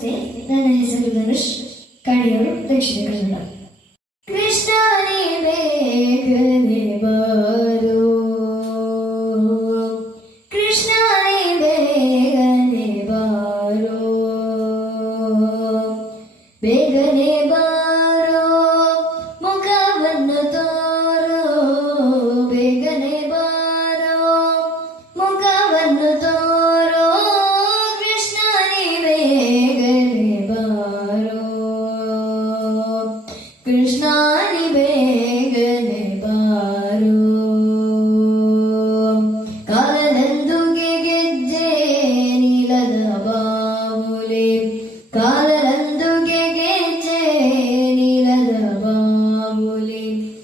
ധനുഷ് കണിയോട് ദക്ഷിണ കൃഷ്ണ കൃഷ്ണനെ മേഘനെ പാരോ കൃഷ്ണനെ വേഗനെ പാരോ വേഗനെ പാരോ മുഖവന്നു തോരോ. വേഗനെ പാരോ മുഖവന്നു ಕೃಷ್ಣ ನೀ ಬೇಗನೆ ಬಾರೋ. ಕಾಲನಂದುಗೆ ಗೆಜ್ಜೆ ನೀಲದ ಬಾವುಲೆ. ಕಾಲನಂದುಗೆ ಗೆಜ್ಜೆ ನೀಲದ ಬಾವುಲೆ.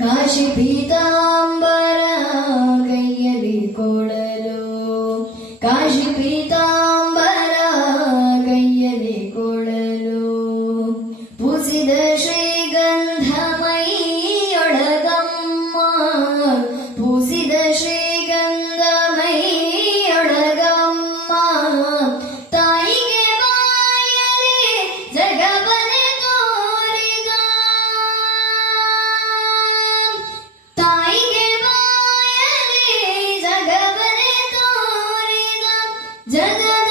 ಕಾಶಿ ಪೀತಾಂಬರ ಕೈಯಲ್ಲಿ ಕೊಡಲು ಕಾಶಿ ಪೀತಾಂಬರ 人人。